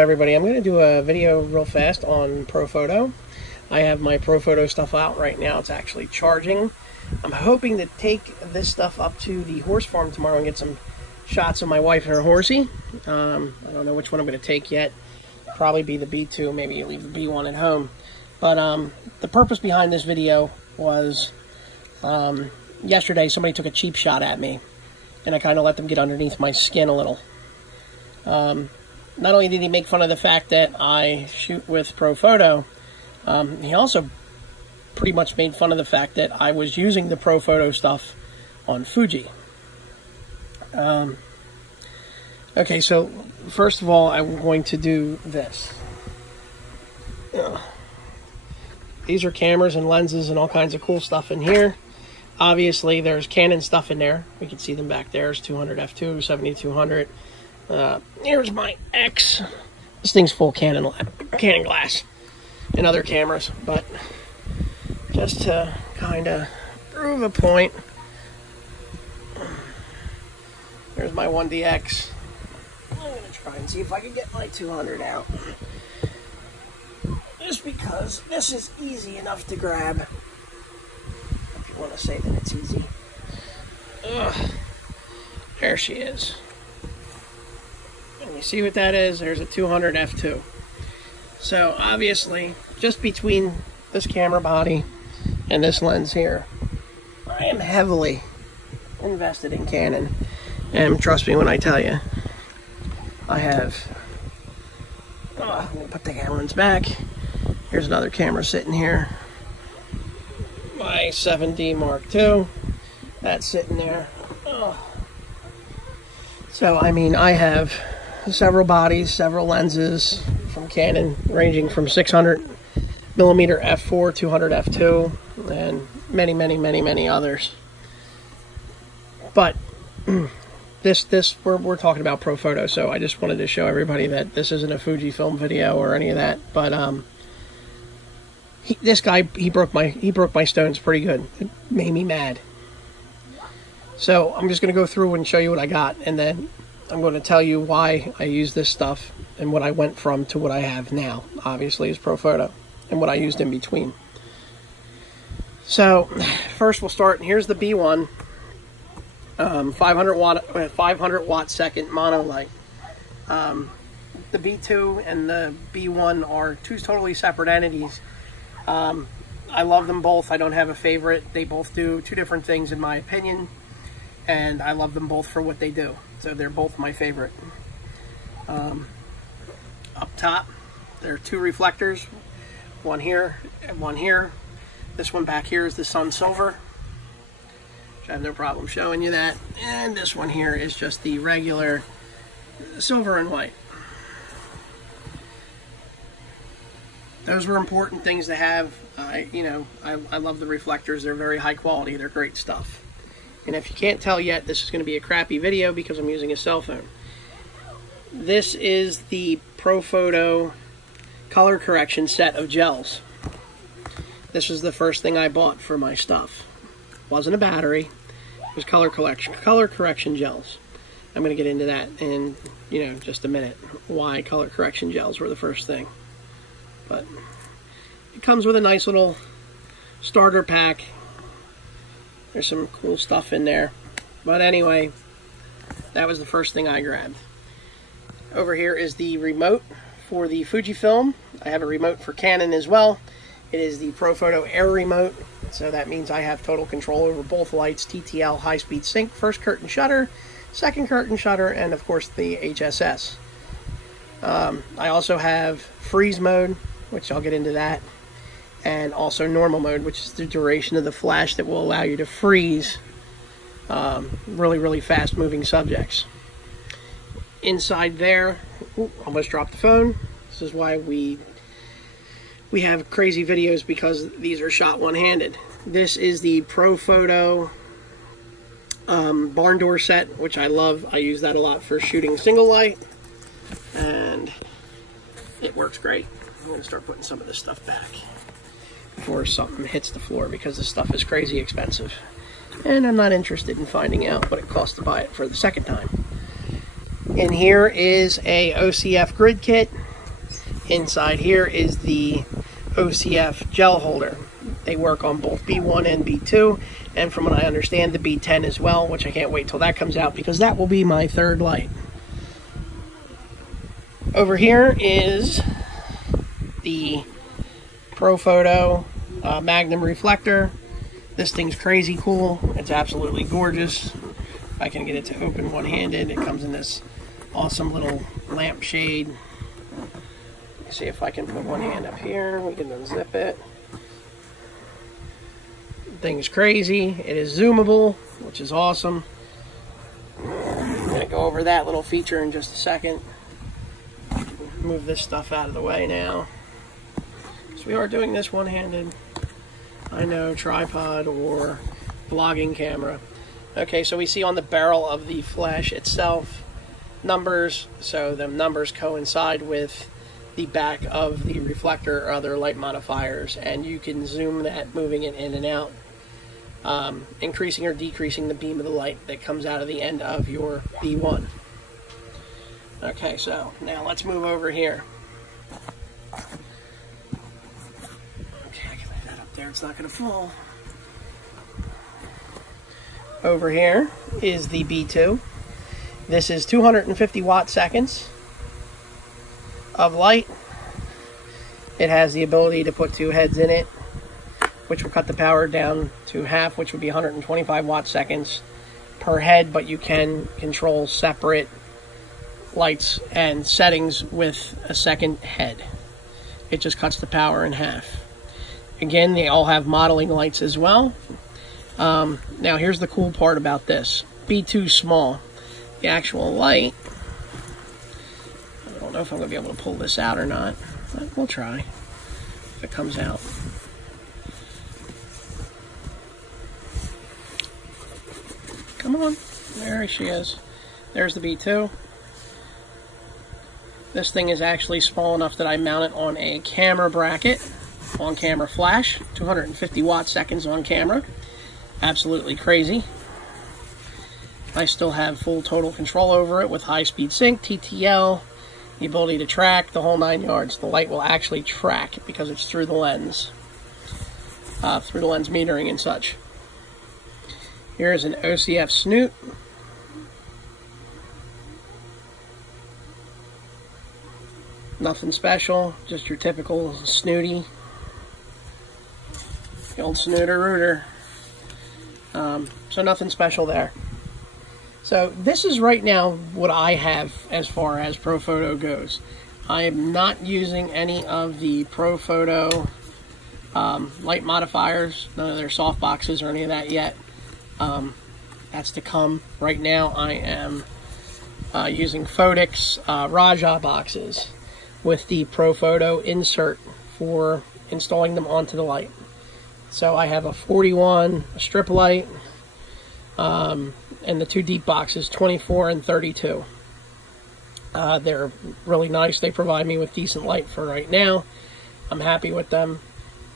Everybody, I'm going to do a video real fast on Profoto. I have my Profoto stuff out right now. It's actually charging. I'm hoping to take this stuff up to the horse farm tomorrow and get some shots of my wife and her horsey. I don't know which one I'm going to take yet. Probably be the B2, maybe leave the B1 at home. But the purpose behind this video was yesterday somebody took a cheap shot at me, and I kind of let them get underneath my skin a little. Not only did he make fun of the fact that I shoot with Profoto, he also pretty much made fun of the fact that I was using the Profoto stuff on Fuji. Okay, so first of all, I'm going to do this. These are cameras and lenses and all kinds of cool stuff in here. Obviously, there's Canon stuff in there. We can see them back there. There's 200 f2, 7200. Here's my X. This thing's full Canon glass and other cameras, but just to kind of prove a point, there's my 1DX. I'm going to try and see if I can get my 200 out. Just because this is easy enough to grab. If you want to say that it's easy. Ugh. There she is. And you see what that is? There's a 200 f2. So obviously, just between this camera body and this lens here, I am heavily invested in Canon. And trust me when I tell you, I have, I'm going to put the lens back. Here's another camera sitting here. My 7D Mark II. That's sitting there. So, I mean, I have several bodies, several lenses from Canon, ranging from 600mm f4, 200 f2, and many others. But we're talking about Profoto, so I just wanted to show everybody that this isn't a Fujifilm video or any of that. But this guy, he broke my stones pretty good. It made me mad. So I'm just going to go through and show you what I got, and then I'm going to tell you why I use this stuff and what I went from to what I have now. Obviously, is Profoto, and what I used in between. So first we'll start. Here's the B1, 500 watt second mono light. The B2 and the B1 are two totally separate entities. I love them both. I don't have a favorite. They both do two different things in my opinion, and I love them both for what they do. So they're both my favorite. Up top, there are two reflectors, one here and one here. This one back here is the Sun Silver, which I have no problem showing you that. And this one here is just the regular silver and white. Those were important things to have. I love the reflectors. They're very high quality. They're great stuff. And if you can't tell yet, this is going to be a crappy video because I'm using a cell phone. This is the Profoto color correction set of gels. This was the first thing I bought for my stuff. It wasn't a battery. It was color correction gels. I'm going to get into that in just a minute. Why color correction gels were the first thing. But it comes with a nice little starter pack. There's some cool stuff in there. But anyway, that was the first thing I grabbed. Over here is the remote for the Fujifilm. I have a remote for Canon as well. It is the Profoto Air remote. So that means I have total control over both lights, TTL, high-speed sync, first curtain shutter, second curtain shutter, and of course the HSS. I also have freeze mode, which I'll get into that, and also normal mode, which is the duration of the flash that will allow you to freeze really fast moving subjects. Inside there, almost dropped the phone. This is why we have crazy videos, because these are shot one-handed. This is the Profoto barn door set, which I love. I use that a lot for shooting single light, and it works great. I'm going to start putting some of this stuff back before something hits the floor, because this stuff is crazy expensive. And I'm not interested in finding out what it costs to buy it for the second time. And here is a OCF grid kit. Inside here is the OCF gel holder. They work on both B1 and B2, and from what I understand, the B10 as well, which I can't wait till that comes out because that will be my third light. Over here is the Profoto Magnum reflector. This thing's crazy cool. It's absolutely gorgeous. If I can get it to open one-handed, it comes in this awesome little lampshade. Let me see if I can put one hand up here. We can unzip it. The thing's crazy. It is zoomable, which is awesome. I'm going to go over that little feature in just a second. Move this stuff out of the way now. So we are doing this one-handed. I know, tripod or vlogging camera. Okay, so we see on the barrel of the flash itself numbers, so the numbers coincide with the back of the reflector or other light modifiers, and you can zoom that, moving it in and out, increasing or decreasing the beam of the light that comes out of the end of your B1. Okay, so now let's move over here. Okay, I can lay that up there, it's not going to fall. Over here is the B2. This is 250 watt seconds of light. It has the ability to put two heads in it, which will cut the power down to half, which would be 125 watt seconds per head, but you can control separate lights and settings with a second head. It just cuts the power in half. Again, they all have modeling lights as well. Now here's the cool part about this. B2 small. The actual light, I don't know if I'm going to be able to pull this out or not, but we'll try if it comes out. Come on, there she is. There's the B2. This thing is actually small enough that I mount it on a camera bracket, on camera flash, 250 watt seconds on camera. Absolutely crazy. I still have full total control over it with high-speed sync, TTL, the ability to track, the whole 9 yards. The light will actually track because it's through the lens metering and such. Here's an OCF snoot. Nothing special, just your typical snooty. The old snooter-rooter. So nothing special there. So this is right now what I have as far as Profoto goes. I am not using any of the Profoto light modifiers, none of their soft boxes or any of that yet. That's to come. Right now I am using Fotix Raja boxes with the Profoto insert for installing them onto the light. So I have a 41, a strip light, and the two deep boxes, 24 and 32. They're really nice. They provide me with decent light for right now. I'm happy with them.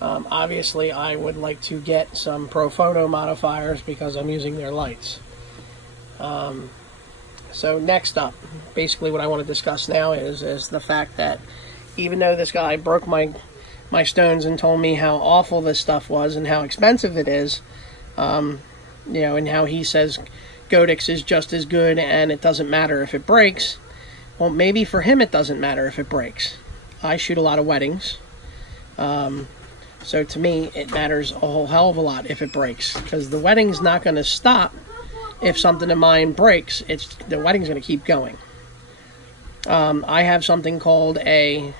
Obviously, I would like to get some Profoto modifiers because I'm using their lights. So next up, basically what I want to discuss now is the fact that even though this guy broke my stones and told me how awful this stuff was and how expensive it is, you know, and how he says Godix is just as good and it doesn't matter if it breaks. Well, maybe for him it doesn't matter if it breaks. I shoot a lot of weddings, so to me it matters a whole hell of a lot if it breaks, because the wedding's not going to stop if something of mine breaks. The wedding's going to keep going. I have something called a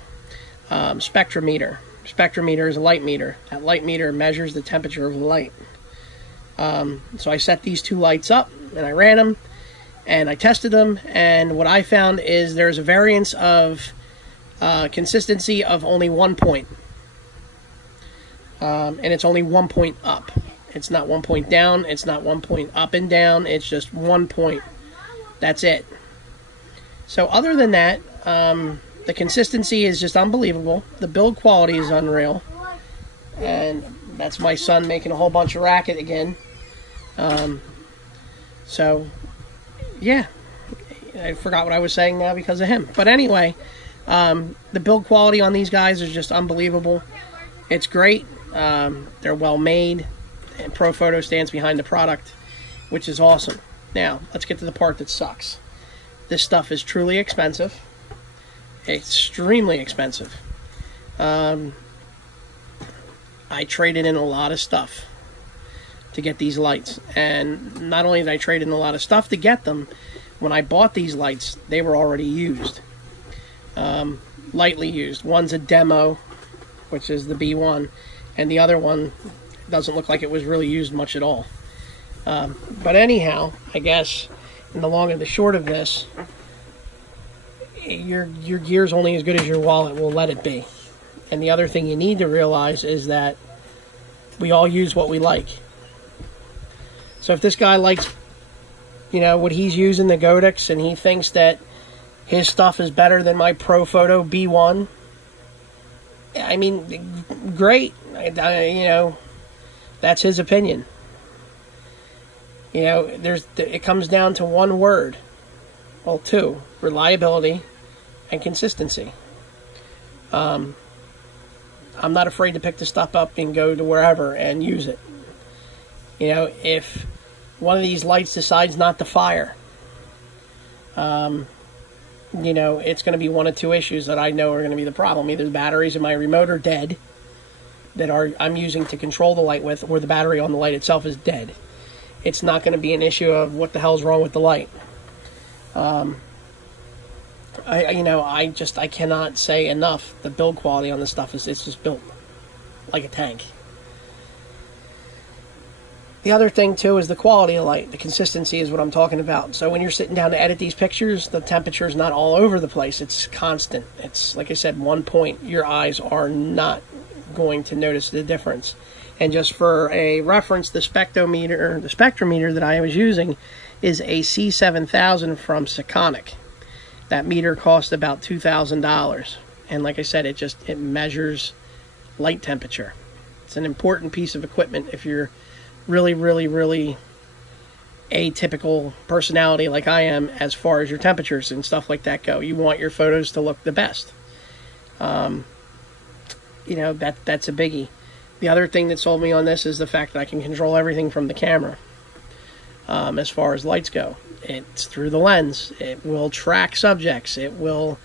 spectrometer. Spectrometer is a light meter. That light meter measures the temperature of the light. So I set these two lights up and I ran them and I tested them, and what I found is there's a variance of consistency of only 1 point, and it's only 1 point up. It's not 1 point down, it's not 1 point up and down, it's just 1 point. That's it. So other than that, the consistency is just unbelievable. The build quality is unreal. And that's my son making a whole bunch of racket again. So, yeah. I forgot what I was saying now because of him. But anyway, The build quality on these guys is just unbelievable. It's great. They're well made, and Profoto stands behind the product, which is awesome. Now, let's get to the part that sucks. This stuff is truly expensive. Extremely expensive. I traded in a lot of stuff to get these lights, and not only did I trade in a lot of stuff to get them, when I bought these lights, they were already used. Lightly used. One's a demo, which is the B1, and the other one doesn't look like it was really used much at all. But anyhow, I guess in the long and the short of this, your gear's only as good as your wallet will let it be. And the other thing you need to realize is that we all use what we like. So if this guy likes, you know, what he's using, the Godex, and he thinks that his stuff is better than my Profoto B1, I mean, great. You know, that's his opinion. You know, it comes down to one word. Well, two: reliability and consistency. I'm not afraid to pick the stuff up and go to wherever and use it. You know, if one of these lights decides not to fire, you know, it's going to be one of two issues that I know are going to be the problem. Either the batteries in my remote are dead, that I'm using to control the light with, or the battery on the light itself is dead. It's not going to be an issue of what the hell's wrong with the light. I cannot say enough. The build quality on this stuff it's just built like a tank. The other thing too is the quality of light. The consistency is what I'm talking about. So when you're sitting down to edit these pictures, the temperature is not all over the place. It's constant. It's, like I said, one point. Your eyes are not going to notice the difference. And just for a reference, the spectrometer that I was using is a C7000 from Sekonic. That meter cost about $2,000. And like I said, it measures light temperature. It's an important piece of equipment if you're really, really, really atypical personality like I am as far as your temperatures and stuff like that go. You want your photos to look the best. You know, that's a biggie. The other thing that sold me on this is the fact that I can control everything from the camera. As far as lights go, it's through the lens. It will track subjects. It will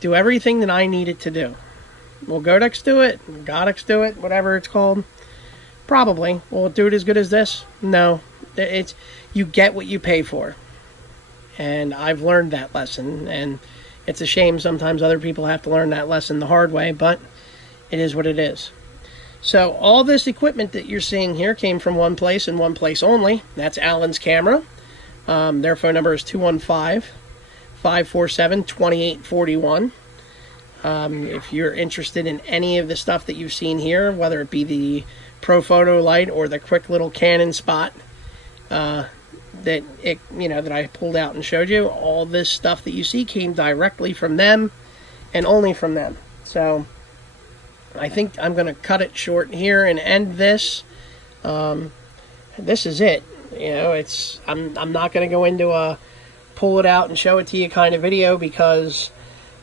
do everything that I need it to do. Will Godex do it? Godex do it? Whatever it's called. Probably. Will it do it as good as this? No. You get what you pay for. And I've learned that lesson. And it's a shame sometimes other people have to learn that lesson the hard way, but it is what it is. So all this equipment that you're seeing here came from one place and one place only. That's Allen's Camera. Their phone number is 215-547-2841. If you're interested in any of the stuff that you've seen here, whether it be the Profoto light or the quick little Canon spot that I pulled out and showed you, all this stuff that you see came directly from them and only from them. So I think I'm going to cut it short here and end this. This is it. You know, I'm not going to go into a pull it out and show it to you kind of video, because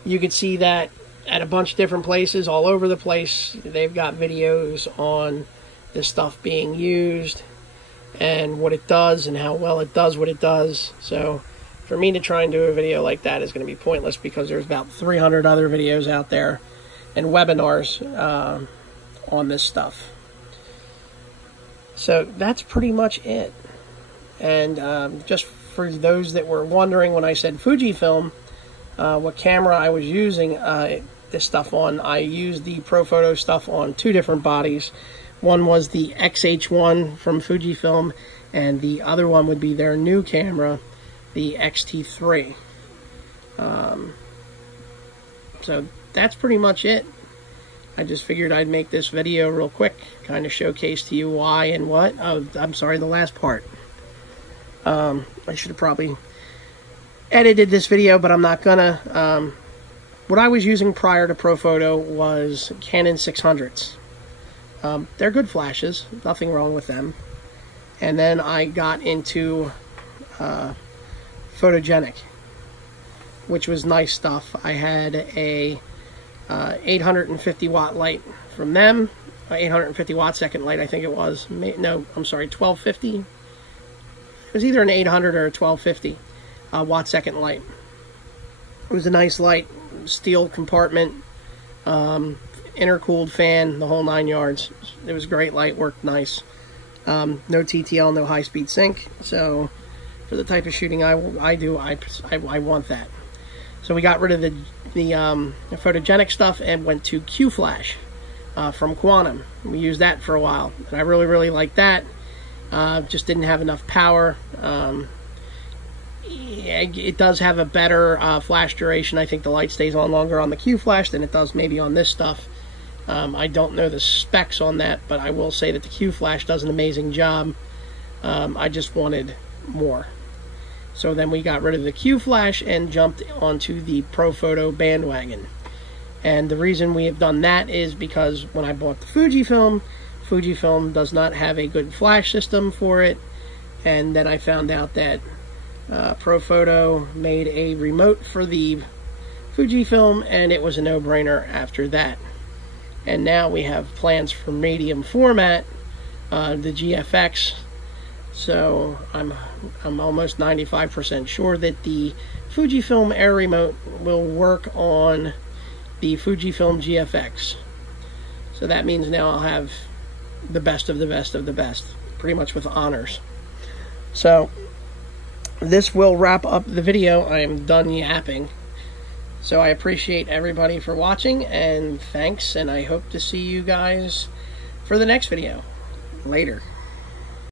you could see that at a bunch of different places all over the place. They've got videos on this stuff being used and what it does and how well it does what it does. So for me to try and do a video like that is going to be pointless, because there's about 300 other videos out there and webinars on this stuff. So that's pretty much it. And just for those that were wondering, when I said Fujifilm, what camera I was using this stuff on, I used the Profoto stuff on two different bodies. One was the XH1 from Fujifilm, and the other one would be their new camera, the XT3. So that's pretty much it. I just figured I'd make this video real quick, kind of showcase to you why and what. Oh, I'm sorry, the last part. I should have probably edited this video, but I'm not gonna. What I was using prior to Profoto was Canon 600s. They're good flashes, nothing wrong with them. And then I got into photogenic, which was nice stuff. I had a 850 watt light from them, 850 watt second light, I think it was. No, I'm sorry, 1250. It was either an 800 or a 1250 watt second light. It was a nice light, steel compartment, intercooled fan, the whole 9 yards. It was a great light, worked nice. No TTL, no high-speed sync. So for the type of shooting I do, I want that. So we got rid of the photogenic stuff and went to Q-Flash from Quantum. We used that for a while, and I really liked that. Just didn't have enough power. It does have a better flash duration. I think the light stays on longer on the Q-Flash than it does maybe on this stuff. I don't know the specs on that, but I will say that the Q-Flash does an amazing job. I just wanted more. So then we got rid of the Q-Flash and jumped onto the Profoto bandwagon. And the reason we have done that is because when I bought the Fujifilm does not have a good flash system for it. And then I found out that Profoto made a remote for the Fujifilm, and it was a no-brainer after that. And now we have plans for medium format, the GFX. So I'm almost 95% sure that the Fujifilm Air Remote will work on the Fujifilm GFX. So that means now I'll have the best of the best of the best, pretty much with honors. So this will wrap up the video. I am done yapping. So I appreciate everybody for watching, and thanks, and I hope to see you guys for the next video. Later.